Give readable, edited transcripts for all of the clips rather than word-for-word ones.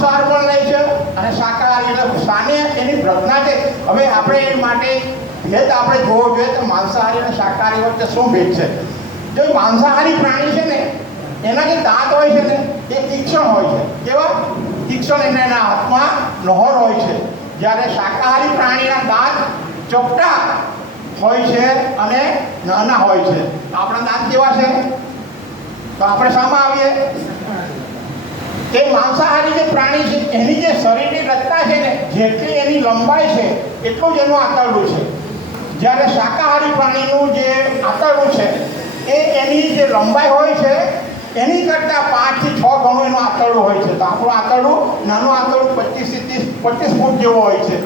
માંસાહાર પણ લે છે અને શાકાહારી, એટલે સાને એની પ્રજ્ઞા છે. હવે આપણે એ માટે ભેદ આપણે જોવો જોઈએ તો માંસાહારી અને શાકાહારી વચ્ચે શું ભેદ છે. જો માંસાહારી પ્રાણી છે ને એના જે દાંત હોય છે ને એ તીક્ષ્ણ હોય છે. કેવા તીક્ષ્ણ? એના હાથમાં નહોર હોય છે. જ્યારે શાકાહારી પ્રાણીના દાંત ચોપટા હોય છે અને નાના હોય છે. આપણા દાંત કેવા છે? તો આપણે શામાં આવીએ? તે માંસાહારી જે પ્રાણી છે એની જે શરીરની રચના છે ને જેટલી એની લંબાઈ છે એટલું જ એનું આંતરડું છે. જ્યારે શાકાહારી પ્રાણીનું જે આંતરડું છે એ એની જે લંબાઈ હોય છે એની કરતાં 5 થી 6 ગણું એનું આંતરડું હોય છે. તો આપણું આંતરડું, નાનું આંતરડું 25 થી 25 ફૂટ જેવું હોય છે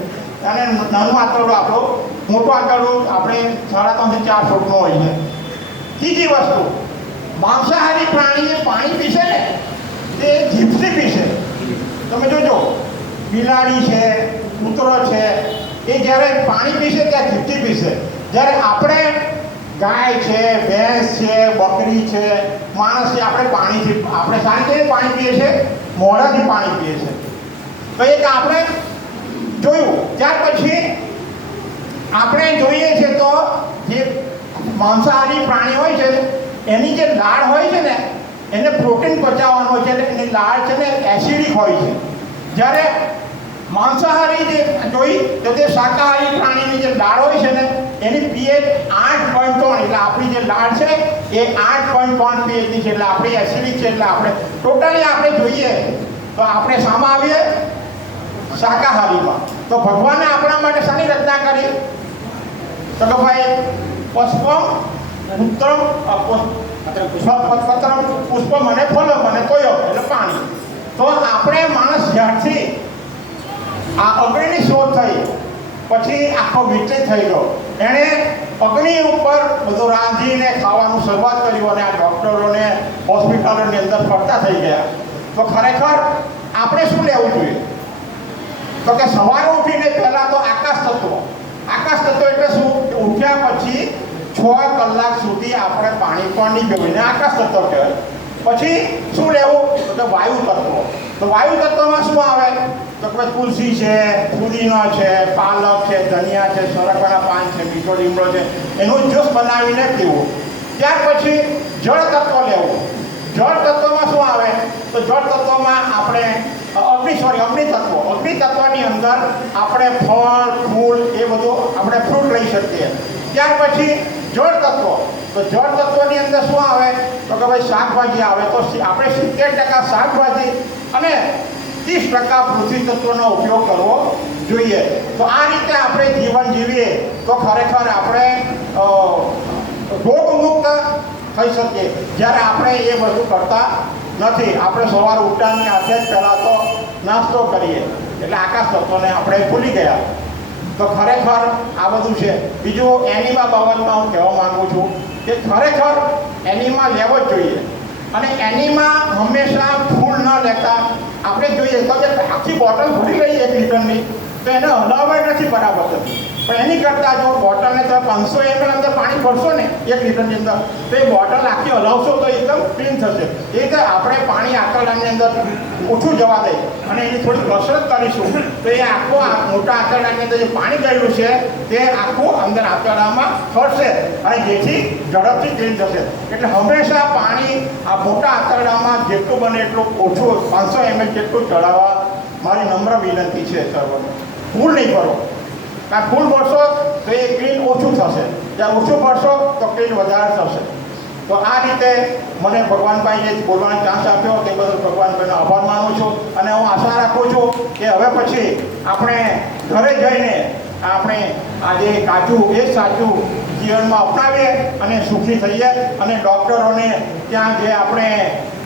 અને નાનું આંતરડું આપણું, મોટું આંતરડું આપણે 3.5 થી 4 ફૂટનું હોય છે. ત્રીજી વસ્તુ, માંસાહારી પ્રાણી જે પાણી પીશે ને તે જીભથી પીશે. તમે જોજો, બિલાડી છે, કૂતરો છે, એ જ્યારે પાણી પીશે ત્યાં જીભથી પીશે. જ્યારે આપણે ગાય છે, ભેંસ છે, બકરી છે, માણસ છે, આપણે પાણીથી, આપણે સારી રીતે પાણી પીએ છીએ, મોઢાથી પાણી પીએ છીએ. તો એક આપણે જોયું. ત્યાર પછી આપણે જોઈએ છે તો જે માંસાહારી પ્રાણી હોય છે એની જે લાળ હોય છે ને એને પ્રોટીન પચાવવાનું હોય છે, એટલે એની લાળ છે ને એસિડિક હોય છે. જ્યારે માંસાહારી જે જોઈ તો તે શાકાહારી પ્રાણીની જે લાળ હોય છે ને એની પીએચ 8.3, એટલે આપણી જે લાળ છે એ 8.3 પીએચની છે, એટલે આપણી એસિડિક છે. એટલે આપણે ટોટલી આપણે જોઈએ તો આપણે શામાં આવીએ? શાકાહારીમાં. તો ભગવાને આપણા માટે શાની રચના કરી? તો કે ભાઈ પુષ્પમ પુત્રમ પત્રમ પુષ્પમ અને ફલમ અને તોયમ, એટલે પાણી. તો આપણે માણસ જ્યારથી આ અગ્નિની શોધ થઈ પછી આખો વિકસિત થઈ ગયો. એણે અગ્નિ ઉપર બધું રાંધીને ખાવાનું શરૂઆત કર્યું અને આ ડૉક્ટરોને હોસ્પિટલોની અંદર ફરતા થઈ ગયા. તો ખરેખર આપણે શું લેવું જોઈએ? તો કે સવારે ઉઠીને પહેલાં તો આકાશ તત્વ. આકાશ તત્વ એટલે શું? ઉઠ્યા પછી 6 કલાક સુધી આપણે પાણી પણ નહીં પીવું, એને આકાશ તત્વ કહેવાય. પછી શું લેવું? તો વાયુ તત્વ. તો વાયુ તત્વમાં શું આવે? તો કે તુલસી છે, પુદીનો છે, પાલક છે, ધનિયા છે, સરગવાના પાન છે, મીઠો લીમડો છે, એનું જ્યુસ બનાવીને પીવું. ત્યાર પછી જળ તત્વ લેવું. જળ તત્વમાં શું આવે? તો જળ તત્વમાં આપણે અગ્નિ તત્વ. અગ્નિ તત્વની અંદર આપણે ફળ, ફૂલ એ બધું આપણે ફ્રૂટ લઈ શકીએ. ત્યાર પછી જળ તત્વ. તો જળ તત્વની અંદર શું આવે? તો કે ભાઈ શાકભાજી આવે. તો આપણે 70% શાકભાજી અને 30% પૃથ્વી તત્વનો ઉપયોગ કરવો જોઈએ. તો આ રીતે આપણે જીવન જીવીએ તો ખરેખર આપણે રોગમુક્ત થઈ શકીએ. જ્યારે આપણે એ બધું કરતા નથી. આપણે સવારે ઉઠતાની સાથે જ પહેલાં તો નાસ્તો કરીએ, એટલે આકાશ તત્વને આપણે ભૂલી ગયા. તો ખરેખર આ બધું છે. બીજું એનિમા બાબતમાં હું કહેવા માગું છું કે ખરેખર એનિમા લેવો જ જોઈએ. અને એનિમા હંમેશા ફૂલ ન લેતા આપણે જોઈએ તો જે આખી બોટલ ભરી લઈએ 1 લીટરની તો એને હલાવવા નથી બરાબર થતી. પણ એની કરતાં જો બોટલને તમે 500 ml અંદર પાણી ભરશો ને 1 લીટરની અંદર તો એ બોટલ આખી હલાવશો તો એકદમ ક્લીન થશે. એ રીતે આપણે પાણી આંતરડાની અંદર ઓછું જવા દઈએ અને એની થોડી કસરત કરીશું તો એ આખું મોટા આંતરડાની અંદર જે પાણી ગયેલું છે તે આખું અંદર આંતરડામાં ફરશે અને જેથી ઝડપથી ક્લીન થશે. એટલે હંમેશા પાણી આ મોટા આંતરડામાં જેટલું બને એટલું ઓછું 500 ml જેટલું ચડાવવા મારી નમ્ર વિનંતી છે સર્વને. ફૂલ નહીં ભરો, કારણ ફૂલ ભરશો તો એ ક્લીન ઓછું થશે, જ્યાં ઓછું ભરશો તો ક્લીન વધારે થશે. તો આ રીતે મને ભગવાનભાઈએ બોલવાનો ચાન્સ આપ્યો તે બદલ ભગવાનભાઈનો આભાર માનું છું. અને હું આશા રાખું છું કે હવે પછી આપણે ઘરે જઈને આપણે આજે કાચું એ સાચું જીવનમાં અપનાવીએ અને સુખી થઈએ અને ડૉક્ટરોને ત્યાં જે આપણે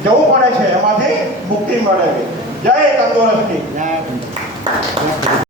જવું પડે છે એમાંથી મુક્તિ મળે. જય તંદુરસ્તી.